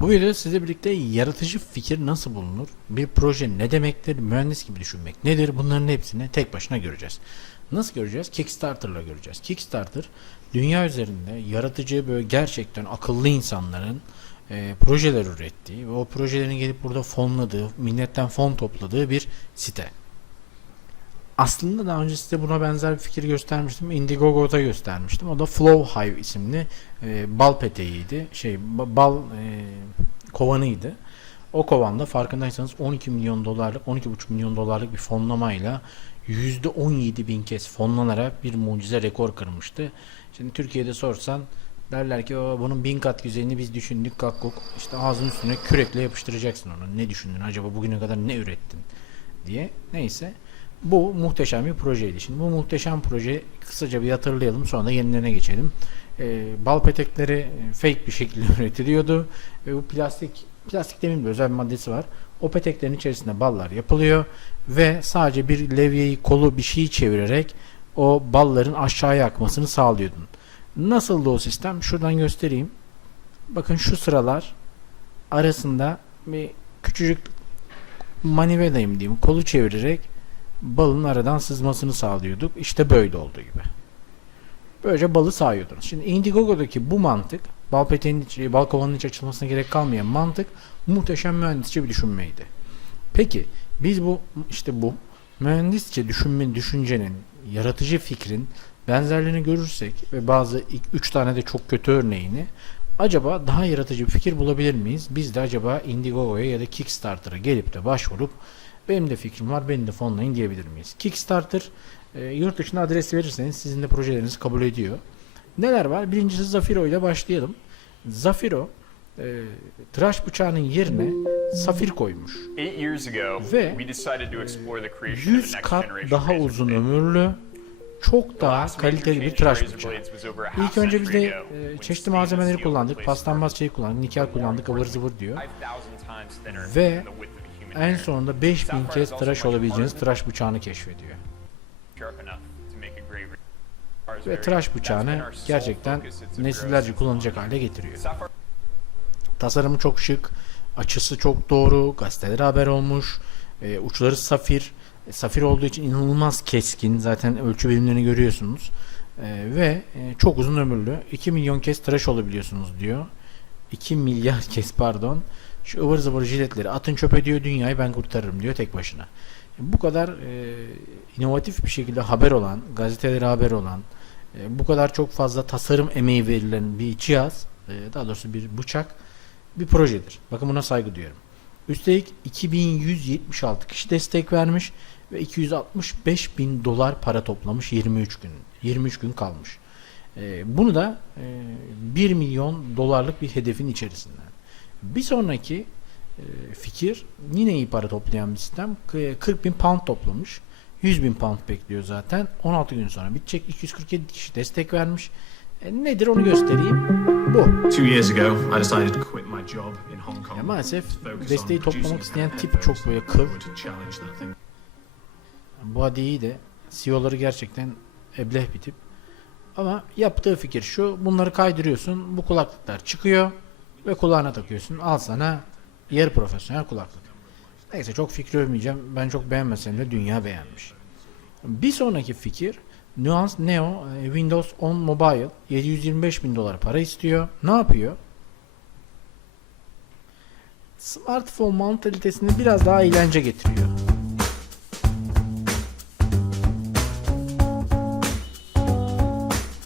Bu videoda sizle birlikte yaratıcı fikir nasıl bulunur? Bir proje ne demektir? Mühendis gibi düşünmek nedir? Bunların hepsini tek başına göreceğiz. Nasıl göreceğiz? Kickstarter'la göreceğiz. Kickstarter dünya üzerinde yaratıcı böyle gerçekten akıllı insanların e, projeler ürettiği ve o projelerin gelip burada fonladığı, milletten fon topladığı bir site. Aslında daha önce size buna benzer bir fikir göstermiştim. Indiegogo'da göstermiştim. O da Flow Hive isimli e, bal peteğiydi. Şey ba- bal e, kovanıydı. O kovanda farkındaysanız 12 milyon dolarlık 12,5 milyon dolarlık bir fonlamayla %17 bin kez fonlanarak bir mucize rekor kırmıştı. Şimdi Türkiye'de sorsan derler ki "O, bunun bin kat güzelini biz düşündük kalkuk. İşte ağzının üstüne kürekle yapıştıracaksın onu. Ne düşündün acaba bugüne kadar ne ürettin diye. Neyse. Bu muhteşem bir projeydi. Şimdi bu muhteşem proje kısaca bir hatırlayalım sonra da yenilerine geçelim. Ee, bal petekleri e, fake bir şekilde üretiliyordu. Ve bu plastik, plastik demeyeyim de özel bir maddesi var. O peteklerin içerisinde ballar yapılıyor ve sadece bir levyeyi kolu bir şeyi çevirerek o balların aşağıya akmasını sağlıyordun. Nasıldı o sistem? Şuradan göstereyim. Bakın şu sıralar arasında bir küçücük manivelayım diyeyim kolu çevirerek balın aradan sızmasını sağlıyorduk. İşte böyle olduğu gibi. Böylece balı sağıyordunuz. Şimdi Indiegogo'daki bu mantık bal peteğinin bal kovanın içi açılmasına gerek kalmayan mantık muhteşem mühendisçe bir düşünmeydi. Peki biz bu işte bu mühendisçe düşünme düşüncenin, yaratıcı fikrin benzerlerini görürsek ve bazı 3 tane de çok kötü örneğini acaba daha yaratıcı bir fikir bulabilir miyiz? Biz de acaba Indiegogo'ya ya da Kickstarter'a gelip de başvurup benim de fikrim var, beni de fonlayın diyebilir miyiz? Kickstarter e, yurt dışına adres verirseniz sizin de projelerinizi kabul ediyor. Neler var? Birincisi Zafiro ile başlayalım. Zafiro e, tıraş bıçağının yerine safir koymuş. Ve, of 100 a next kat daha uzun ömürlü, çok daha kaliteli bir tıraş bıçağı. İlk önce biz de e, çeşitli malzemeleri kullandık. Paslanmaz şeyi kullandık, nikel kullandık, ıvır zıvır diyor. 5,000 times thinner Ve En sonunda 5000 kez tıraş olabileceğiniz tıraş bıçağını keşfediyor. Ve tıraş bıçağını gerçekten nesillerce kullanacak hale getiriyor. Tasarımı çok şık, açısı çok doğru, gazetelere haber olmuş, e, uçları safir. E, safir olduğu için inanılmaz keskin, zaten ölçü birimlerini görüyorsunuz. E, ve e, çok uzun ömürlü. 2 milyon kez tıraş olabiliyorsunuz diyor. 2 milyar kez pardon. Şu ıvır zıvır jiletleri atın çöpe diyor, dünyayı ben kurtarırım diyor tek başına. E, bu kadar e, inovatif bir şekilde haber olan, gazetelere haber olan, e, bu kadar çok fazla tasarım emeği verilen bir cihaz, e, daha doğrusu bir bıçak bir projedir. Bakın buna saygı duyuyorum. Üstelik 2176 kişi destek vermiş ve 265 bin dolar para toplamış 23 gün. 23 gün kalmış. Ee, bunu da e, 1 milyon dolarlık bir hedefin içerisinden. Bir sonraki e, fikir yine iyi para toplayan bir sistem. K- 40 bin pound toplamış. 100 bin pound bekliyor zaten. 16 gün sonra bitecek. 247 kişi destek vermiş. E, nedir onu göstereyim. Bu. Two years ago, I decided to quit my job in Hong Kong. Ya maalesef desteği toplamak isteyen tip çok böyle kıl. Bu hadi iyi de CEO'ları gerçekten ebleh bir tip. Ama yaptığı fikir şu. Bunları kaydırıyorsun. Bu kulaklıklar çıkıyor ve kulağına takıyorsun. Al sana yarı profesyonel kulaklık. Neyse çok fikri övmeyeceğim. Ben çok beğenmesem de dünya beğenmiş. Bir sonraki fikir Nuance Neo e, Windows 10 Mobile 725 bin dolar para istiyor. Ne yapıyor? Smartphone mantalitesini biraz daha eğlence getiriyor.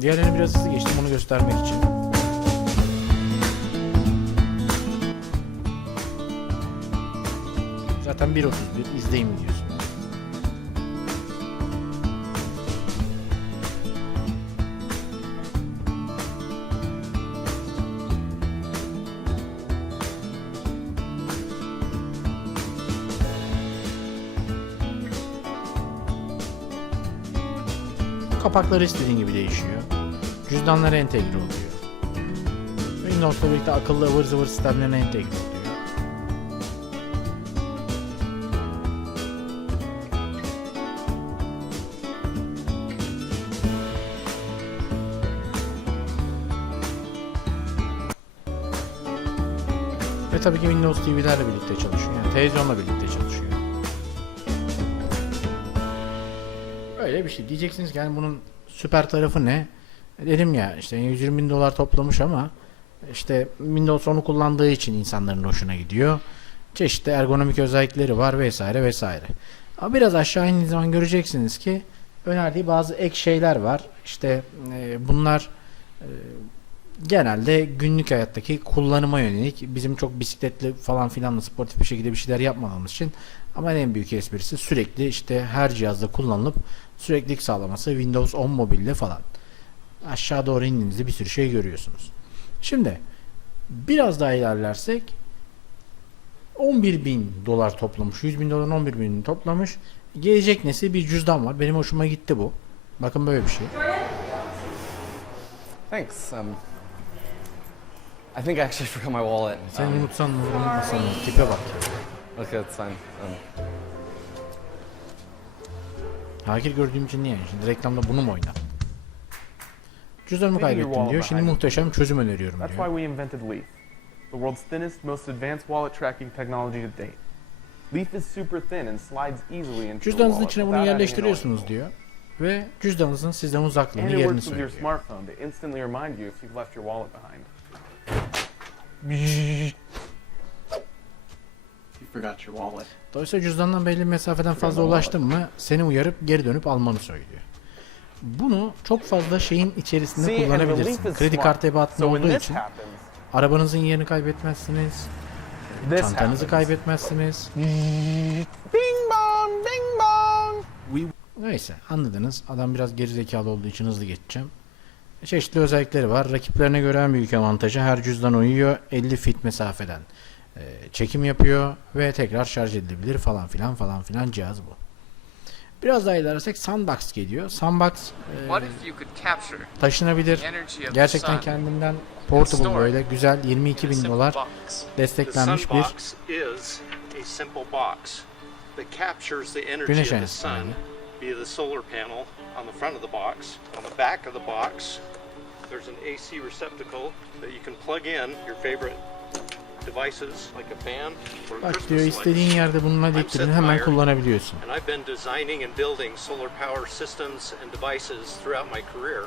Diğerlerini biraz hızlı geçtim onu göstermek için. Zaten 1.31 izleyin videosunu. Kapakları istediğin gibi değişiyor. Cüzdanlara entegre oluyor. Windows'la birlikte akıllı ıvır zıvır sistemlerine entegre tabii ki Windows TV'lerle birlikte çalışıyor. Yani televizyonla birlikte çalışıyor. Öyle bir şey. Diyeceksiniz ki yani bunun süper tarafı ne? Dedim ya işte 120 bin dolar toplamış ama işte Windows onu kullandığı için insanların hoşuna gidiyor. Çeşitli ergonomik özellikleri var vesaire vesaire. Ama biraz aşağı indiğiniz zaman göreceksiniz ki önerdiği bazı ek şeyler var. İşte e, bunlar e, genelde günlük hayattaki kullanıma yönelik bizim çok bisikletli falan filanla sportif bir şekilde bir şeyler yapmadığımız için ama en büyük esprisi sürekli işte her cihazda kullanılıp süreklilik sağlaması Windows 10 mobilde falan. Aşağı doğru indiğinizde bir sürü şey görüyorsunuz. Şimdi biraz daha ilerlersek 11 bin dolar toplamış. 100 bin doların 11 binini toplamış. Gelecek nesil bir cüzdan var. Benim hoşuma gitti bu. Bakın böyle bir şey. Thanks. Um, I think I actually forgot my wallet. Sen Um, unutsan mı unutmasan mı? Tipe bak. ya. okay, that's fine. Um, Hakir gördüğüm için niye? Şimdi reklamda bunu mu oynar? Cüzdanımı kaybettim diyor. Şimdi muhteşem çözüm öneriyorum That's diyor. why we invented Leaf, the world's thinnest, most advanced wallet tracking technology to date. Leaf is super thin and slides easily into your Cüzdanınızın wallet içine bunu without adding yerleştiriyorsunuz an diyor. Ve cüzdanınızın sizden And uzaklığını it yerini works with your söylüyor. smartphone to instantly remind you if you've left your wallet behind. You forgot your wallet. Dolayısıyla cüzdandan belli bir mesafeden fazla ulaştın mı seni uyarıp geri dönüp almanı söylüyor. Bunu çok fazla şeyin içerisinde kullanabilirsin. Kredi kartı ebatında olduğu için happens, arabanızın yerini kaybetmezsiniz. Çantanızı happens. kaybetmezsiniz. Bing bong, bing bong. Neyse anladınız. Adam biraz gerizekalı olduğu için hızlı geçeceğim. Çeşitli özellikleri var. Rakiplerine göre en büyük avantajı her cüzdan uyuyor. 50 fit mesafeden e, çekim yapıyor ve tekrar şarj edilebilir falan filan falan filan cihaz bu. Biraz daha ilerlersek Sandbox geliyor. Sandbox e, taşınabilir. Gerçekten kendinden portable böyle güzel in 22 a bin dolar desteklenmiş bir Güneş enerjisi sun yani. via the solar panel on the front of the box. On the back of the box, there's an AC receptacle that you can plug in your favorite devices like a fan or a Bak Christmas diyor light. istediğin yerde bunun adapterini hemen kullanabiliyorsun. And I've been designing and building solar power systems and devices throughout my career.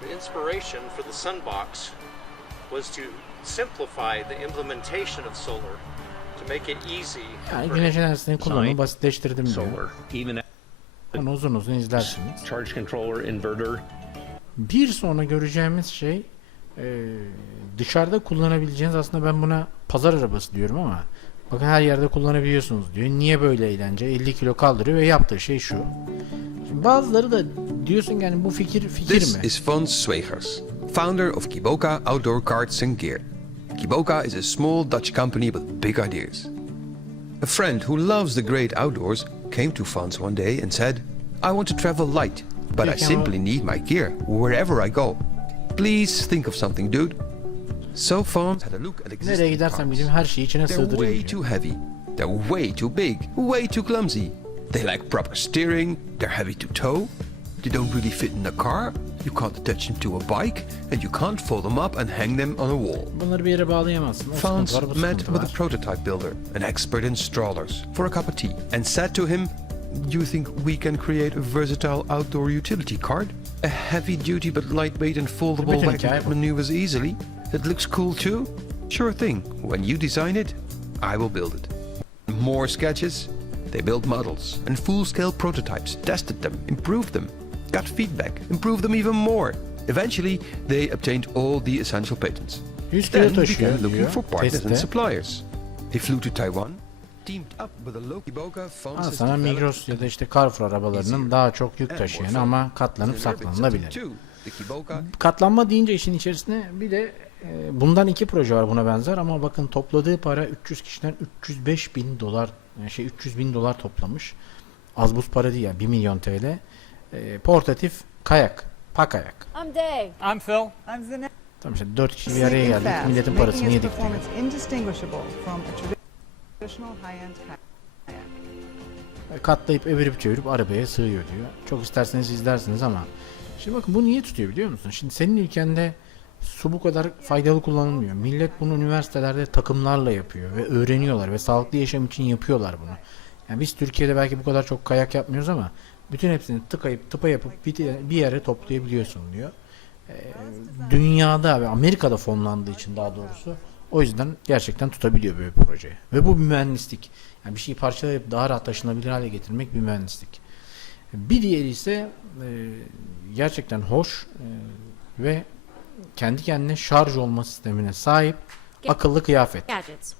The inspiration for the Sunbox was to simplify the implementation of solar to make it easy Yani for güneş enerjisini kullanımı Design, basitleştirdim diyor. solar, even Onu uzun uzun izlersiniz. charge controller, inverter, Bir sonra göreceğimiz şey e, dışarıda kullanabileceğiniz aslında ben buna pazar arabası diyorum ama bakın her yerde kullanabiliyorsunuz diyor. Niye böyle eğlence? 50 kilo kaldırıyor ve yaptığı şey şu. Şimdi bazıları da diyorsun yani bu fikir fikir This mi? is Fons Zwegers, founder of Kiboka Outdoor Carts and Gear. Kiboka is a small Dutch company with big ideas. A friend who loves the great outdoors came to Fons one day and said, I want to travel light, but I simply need my gear wherever I go. Please think of something, dude. So Fons had a look at Nereye existing gidersem cars. gideyim her şeyi içine They're way too heavy. They're way too big, way too clumsy. They lack proper steering, they're heavy to tow. They don't really fit in a car. You can't attach them to a bike, and you can't fold them up and hang them on a wall. Bunları bir yere bağlayamazsın. O Fons sıkıntı var, bu met sıkıntı with a var. prototype builder, an expert in strollers, for a cup of tea, and said to him, Do you think we can create a versatile outdoor utility cart? A heavy duty but lightweight and foldable Bütün wagon hikaye that bu. maneuvers easily? It looks cool too? Sure thing. When you design it, I will build it. More sketches? They built models and full scale prototypes, tested them, improved them, got feedback, improved them even more. Eventually, they obtained all the essential patents. 100 kilo Then began looking for partners and suppliers. They flew to Taiwan, teamed up with a local has sana developed Migros ya da işte Carrefour arabalarının daha çok yük taşıyan ama katlanıp saklanılabilir. Katlanma deyince işin içerisine bir de e, bundan iki proje var buna benzer ama bakın topladığı para 300 kişiden 305 bin dolar yani şey 300 bin dolar toplamış. Az buz para değil yani 1 milyon TL. E, portatif kayak, pakayak. I'm Dave. I'm Phil. I'm Zanette. Tamam işte 4 kişi bir araya geldik milletin parasını yedik diyor. performance indistinguishable from a traditional high-end kayak. E, Katlayıp evirip çevirip arabaya sığıyor diyor. Çok isterseniz izlersiniz ama şimdi bakın bu niye tutuyor biliyor musun? Şimdi senin ülkende su bu kadar faydalı kullanılmıyor. Millet bunu üniversitelerde takımlarla yapıyor ve öğreniyorlar ve sağlıklı yaşam için yapıyorlar bunu. Yani biz Türkiye'de belki bu kadar çok kayak yapmıyoruz ama bütün hepsini tıkayıp tıpa yapıp bir, bir yere toplayabiliyorsun diyor. Ee, dünyada ve Amerika'da fonlandığı için daha doğrusu o yüzden gerçekten tutabiliyor böyle bir projeyi. Ve bu bir mühendislik. Yani bir şeyi parçalayıp daha rahat taşınabilir hale getirmek bir mühendislik. Bir diğeri ise e, gerçekten hoş e, ve kendi kendine şarj olma sistemine sahip akıllı kıyafet. Gadgets.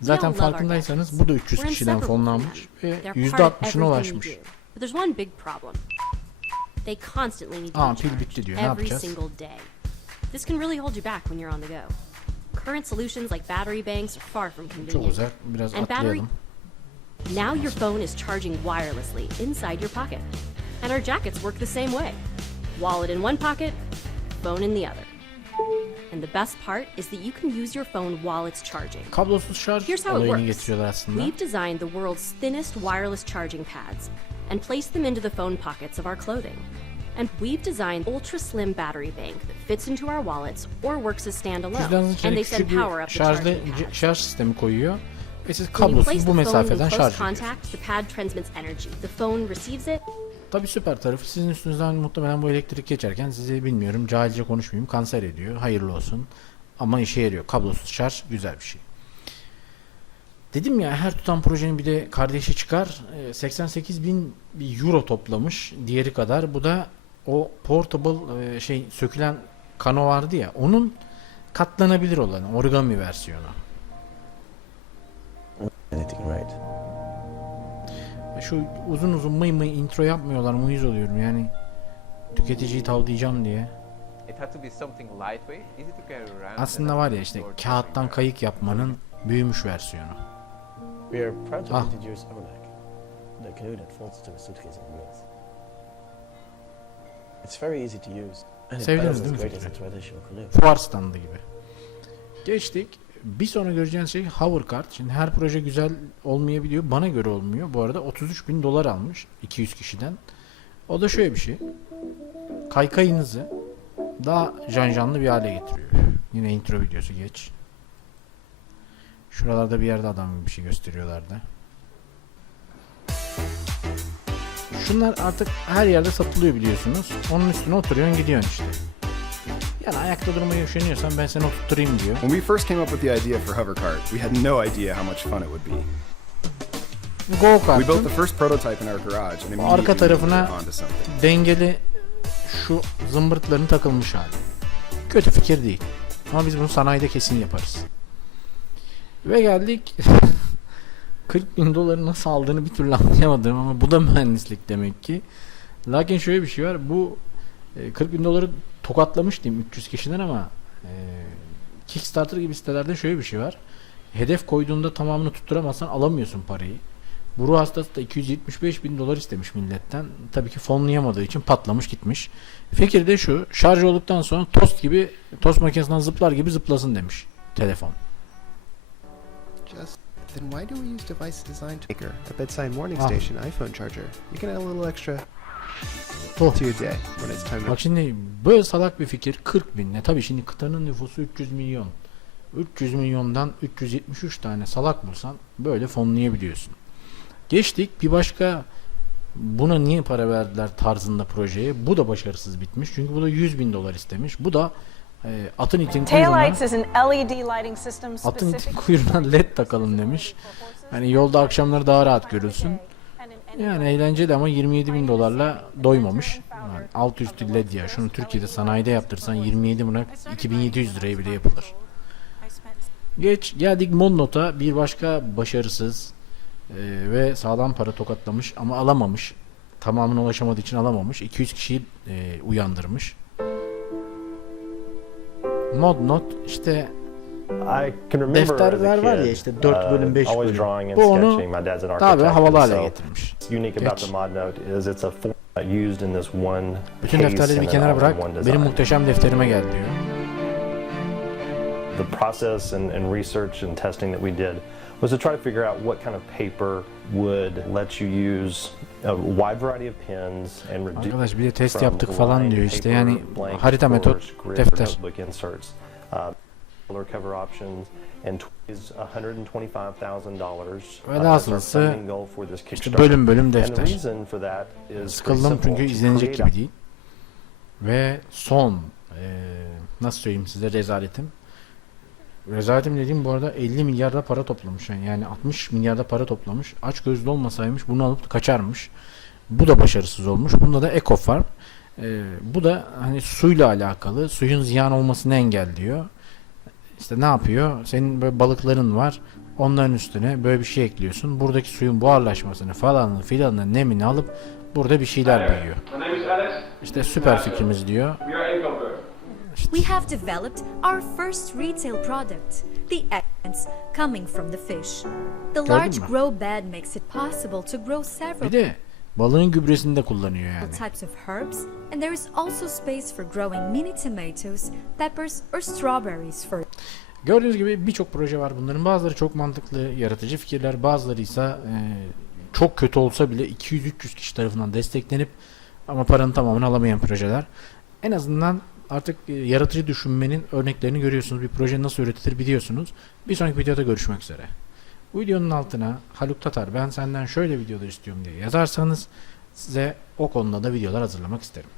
Zaten farkındaysanız bu da 300 We're kişiden fonlanmış ve They're part of %60'ına everything we ulaşmış. But there's one big problem. They constantly need to Aa, be charged. Every single day. This can really hold you back when you're on the go. Current solutions like battery banks are far from convenient. And battery- Now your phone is charging wirelessly inside your pocket. And our jackets work the same way. Wallet in one pocket, phone in the other. And the best part is that you can use your phone while it's charging. Kablosuz şarj Here's how it works. We've designed the world's thinnest wireless charging pads and placed them into the phone pockets of our clothing. And we've designed ultra slim battery bank that fits into our wallets or works as standalone. Cüzdanınızın And içine they send küçük power bir up the şarjlı, charging pads. şarj sistemi koyuyor ve siz When you place kablosuz the bu phone in mesafeden close şarj ediyorsunuz. contact, the pad transmits energy. The phone receives it Tabii süper tarafı sizin üstünüzden muhtemelen bu elektrik geçerken sizi bilmiyorum cahilce konuşmayayım kanser ediyor. Hayırlı olsun. Ama işe yarıyor. Kablosuz şarj güzel bir şey. Dedim ya her tutan projenin bir de kardeşi çıkar. Ee, 88 bin euro toplamış diğeri kadar. Bu da o portable e, şey sökülen kano vardı ya onun katlanabilir olanı origami versiyonu. Anything right. Şu uzun uzun mıy mıy intro yapmıyorlar mı uyuz oluyorum yani. Tüketiciyi tavlayacağım diye. It had to be something lightweight, easy to carry around. Aslında var ya işte kağıttan kayık yapmanın büyümüş versiyonu. We are proud to Ah. introduce ONAC, the canoe that folds to a suitcase on wheels. It's very easy to use, and it Sevdiniz değil mi great as a fikri? traditional canoe. Fuar standı gibi. Geçtik. Bir sonra göreceğiniz şey hovercard. Şimdi her proje güzel olmayabiliyor. Bana göre olmuyor. Bu arada 33 bin dolar almış 200 kişiden. O da şöyle bir şey. Kaykayınızı daha janjanlı bir hale getiriyor. Yine intro videosu geç. Şuralarda bir yerde adam bir şey gösteriyorlardı. Şunlar artık her yerde satılıyor biliyorsunuz. Onun üstüne oturuyorsun gidiyorsun işte. Yani ayakta durmaya üşeniyorsan ben seni oturtturayım diyor. When we first came up with the idea for Hovercart, we had no idea how much fun it would be. Go We built kartın the first prototype in our garage and immediately arka tarafına dengeli şu zımbırtların takılmış hali. Kötü fikir değil. Ama biz bunu sanayide kesin yaparız. Ve geldik 40 bin doları nasıl aldığını bir türlü anlayamadım ama bu da mühendislik demek ki. Lakin şöyle bir şey var. Bu e, 40 bin doları tokatlamış diyeyim 300 kişiden ama e, Kickstarter gibi sitelerde şöyle bir şey var. Hedef koyduğunda tamamını tutturamazsan alamıyorsun parayı. Bu ruh hastası da 275 bin dolar istemiş milletten. Tabii ki fonlayamadığı için patlamış gitmiş. Fikir de şu. Şarj olduktan sonra tost gibi tost makinesinden zıplar gibi zıplasın demiş telefon. Just then why do we use devices designed to maker a bedside morning Ah. station iPhone charger? You can add a little extra Oh. to your day when it's time to Bak şimdi böyle salak bir fikir 40 bin ne? Tabii şimdi kıtanın nüfusu 300 milyon. 300 milyondan 373 tane salak bulsan böyle fonlayabiliyorsun. Geçtik bir başka buna niye para verdiler tarzında projeye. Bu da başarısız bitmiş. Çünkü bu da 100 bin dolar istemiş. Bu da atın itin kuyruğuna, Taillights is an LED lighting system atın itin kuyruğuna led takalım demiş. Hani yolda akşamları daha rahat görülsün. Yani eğlenceli ama 27 bin dolarla doymamış. Yani alt üstü led ya. Şunu Türkiye'de sanayide yaptırsan 27 bırak 2700 liraya bile yapılır. Geç geldik Modnot'a bir başka başarısız e, ve sağlam para tokatlamış ama alamamış. Tamamına ulaşamadığı için alamamış. 200 kişiyi e, uyandırmış. Modnot işte I can remember defterler var ya işte 4 bölüm 5 uh, bölüm. drawing and Bu onu architect, havalı hale getirmiş. Geç. mod Bütün defterleri bir kenara bırak. Benim muhteşem defterime gel diyor. The process and, and research and testing that we did was to try to figure out what kind of paper would let you use a wide variety of pens and reduce Arkadaş bir de test yaptık falan diyor işte yani blank harita metot defter. notebook inserts, uh, cover options, and is $125,000. Ve nasılsa İşte bölüm bölüm defter. Sıkıldım çünkü izlenecek gibi değil. Ve son eee, nasıl söyleyeyim size rezaletim. Rezaletim dediğim bu arada 50 milyarda para toplamış. Yani, yani 60 milyarda para toplamış. Aç gözlü olmasaymış bunu alıp kaçarmış. Bu da başarısız olmuş. Bunda da Eco Farm. Eee, bu da hani suyla alakalı. Suyun ziyan olmasını engelliyor. İşte ne yapıyor? Senin böyle balıkların var. Onların üstüne böyle bir şey ekliyorsun. Buradaki suyun buharlaşmasını falanını filanını nemini alıp burada bir şeyler büyüyor. İşte süper fikrimiz diyor. We have developed our first retail product, the eggs coming from the fish. The large mü? grow bed makes it possible to grow several Bir de balığın gübresini de kullanıyor yani. types of herbs, and there is also space for growing mini tomatoes, peppers, or strawberries for Gördüğünüz gibi birçok proje var. Bunların bazıları çok mantıklı, yaratıcı fikirler. Bazıları ise e, çok kötü olsa bile 200-300 kişi tarafından desteklenip ama paranın tamamını alamayan projeler. En azından artık e, yaratıcı düşünmenin örneklerini görüyorsunuz. Bir proje nasıl üretilir biliyorsunuz. Bir sonraki videoda görüşmek üzere. Bu videonun altına Haluk Tatar ben senden şöyle videolar istiyorum diye yazarsanız size o konuda da videolar hazırlamak isterim.